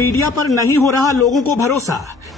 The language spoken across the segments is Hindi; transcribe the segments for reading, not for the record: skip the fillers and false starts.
मीडिया पर नहीं हो रहा लोगों को भरोसा,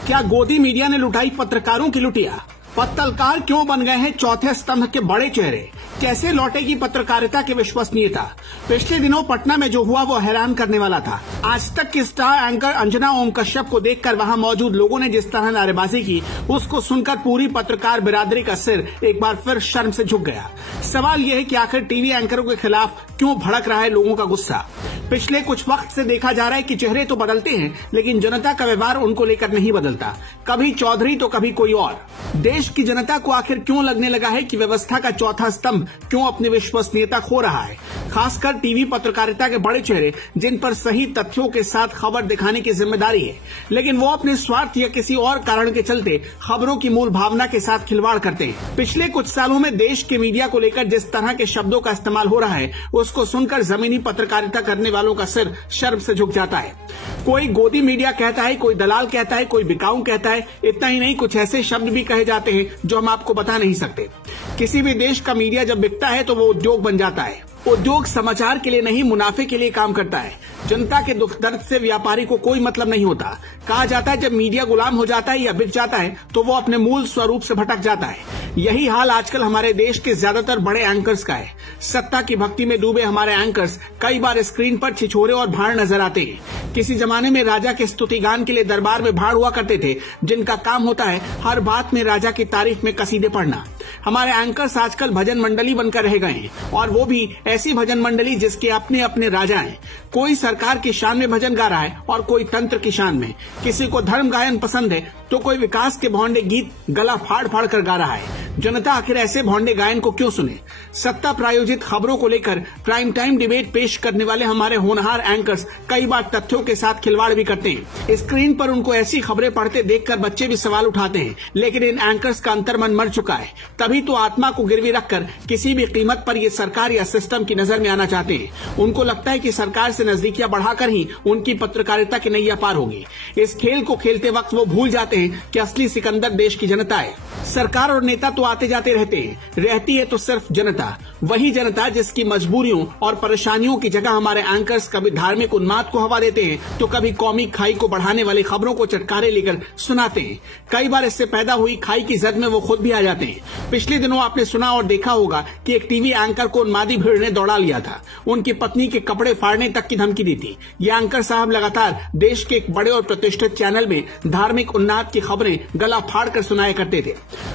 क्या गोदी मीडिया ने लुटाई पत्रकारों की लुटिया? पत्रकार क्यों बन गए हैं चौथे स्तंभ के बड़े चेहरे? कैसे लौटेगी पत्रकारिता की विश्वसनीयता? पिछले दिनों पटना में जो हुआ वो हैरान करने वाला था। आज तक की स्टार एंकर अंजना ओम कश्यप को देखकर वहां मौजूद लोगों ने जिस तरह नारेबाजी की, उसको सुनकर पूरी पत्रकार बिरादरी का सिर एक बार फिर शर्म से झुक गया। सवाल यह है कि आखिर टीवी एंकरों के खिलाफ क्यों भड़क रहा है लोगों का गुस्सा? पिछले कुछ वक्त से देखा जा रहा है कि चेहरे तो बदलते हैं, लेकिन जनता का व्यवहार उनको लेकर नहीं बदलता। कभी चौधरी तो कभी कोई और। देश की जनता को आखिर क्यों लगने लगा है कि व्यवस्था का चौथा स्तंभ क्यों अपनी विश्वसनीयता खो रहा है? खासकर टीवी पत्रकारिता के बड़े चेहरे, जिन पर सही तथ्यों के साथ खबर दिखाने की जिम्मेदारी है, लेकिन वो अपने स्वार्थ या किसी और कारण के चलते खबरों की मूल भावना के साथ खिलवाड़ करते हैं। पिछले कुछ सालों में देश के मीडिया को लेकर जिस तरह के शब्दों का इस्तेमाल हो रहा है, उसको सुनकर जमीनी पत्रकारिता करने वालों का सिर शर्म से झुक जाता है। कोई गोदी मीडिया कहता है, कोई दलाल कहता है, कोई बिकाऊ कहता है। इतना ही नहीं, कुछ ऐसे शब्द भी कहे जाते हैं जो हम आपको बता नहीं सकते। किसी भी देश का मीडिया जब बिकता है तो वो उद्योग बन जाता है। उद्योग समाचार के लिए नहीं, मुनाफे के लिए काम करता है। जनता के दुख दर्द से व्यापारी को कोई मतलब नहीं होता। कहा जाता है जब मीडिया गुलाम हो जाता है या बिक जाता है तो वो अपने मूल स्वरूप से भटक जाता है। यही हाल आजकल हमारे देश के ज्यादातर बड़े एंकर्स का है। सत्ता की भक्ति में डूबे हमारे एंकर्स कई बार स्क्रीन पर छिछोरे और भाड़ नजर आते हैं। किसी जमाने में राजा के स्तुति गान के लिए दरबार में भाड़ हुआ करते थे, जिनका काम होता है हर बात में राजा की तारीफ में कसीदे पढ़ना। हमारे एंकर्स आजकल भजन मंडली बनकर रह गए हैं, और वो भी ऐसी भजन मंडली जिसके अपने अपने राजा हैं। कोई सरकार की शान में भजन गा रहा है और कोई तंत्र की शान में। किसी को धर्म गायन पसंद है तो कोई विकास के भौंडे गीत गला फाड़ फाड़ कर गा रहा है। जनता आखिर ऐसे भौंडे गायन को क्यों सुने? सत्ता प्रायोजित खबरों को लेकर प्राइम टाइम डिबेट पेश करने वाले हमारे होनहार एंकर्स कई बार तथ्यों के साथ खिलवाड़ भी करते हैं। स्क्रीन पर उनको ऐसी खबरें पढ़ते देखकर बच्चे भी सवाल उठाते हैं, लेकिन इन एंकर्स का अंतर्मन मर चुका है। तभी तो आत्मा को गिरवी रखकर किसी भी कीमत पर ये सरकार या सिस्टम की नजर में आना चाहते हैं। उनको लगता है कि सरकार से नजदीकियां बढ़ाकर ही उनकी पत्रकारिता की नैया पार होगी। इस खेल को खेलते वक्त वो भूल जाते हैं कि असली सिकंदर देश की जनता है। सरकार और नेता तो आते जाते रहते हैं, रहती है तो सिर्फ जनता। वही जनता जिसकी मजबूरियों और परेशानियों की जगह हमारे एंकर्स कभी धार्मिक उन्माद को हवा देते हैं तो कभी कौमी खाई को बढ़ाने वाली खबरों को चटकारे लेकर सुनाते हैं। कई बार इससे पैदा हुई खाई की जद में वो खुद भी आ जाते हैं। पिछले दिनों आपने सुना और देखा होगा कि एक टीवी एंकर को उन्मादी भीड़ ने दौड़ा लिया था। उनकी पत्नी के कपड़े फाड़ने तक की धमकी दी थी। ये एंकर साहब लगातार देश के एक बड़े और प्रतिष्ठित चैनल में धार्मिक उन्माद की खबरें गला फाड़ कर सुनाया करते थे।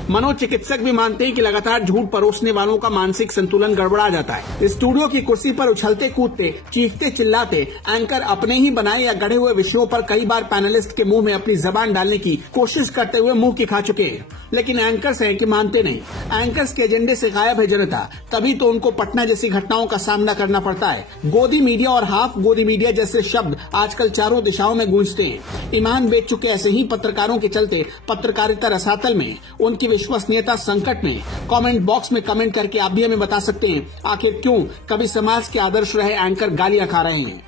मनोचिकित्सक भी मानते हैं कि लगातार झूठ परोसने वालों का मानसिक संतुलन गड़बड़ा जाता है। स्टूडियो की कुर्सी पर उछलते कूदते, चीखते चिल्लाते एंकर अपने ही बनाए या गढ़े हुए विषयों पर कई बार पैनलिस्ट के मुंह में अपनी जबान डालने की कोशिश करते हुए मुंह की खा चुके हैं, लेकिन एंकर्स हैं कि मानते नहीं। एंकर्स के एजेंडे से गायब है जनता, तभी तो उनको पटना जैसी घटनाओं का सामना करना पड़ता है। गोदी मीडिया और हाफ गोदी मीडिया जैसे शब्द आजकल चारों दिशाओं में गूंजते हैं। ईमान बेच चुके ऐसे ही पत्रकारों के चलते पत्रकारिता रसातल में, उनकी विश्वसनीयता संकट में। कमेंट बॉक्स में कमेंट करके आप भी हमें बता सकते हैं आखिर क्यों कभी समाज के आदर्श रहे एंकर गालियां खा रहे हैं।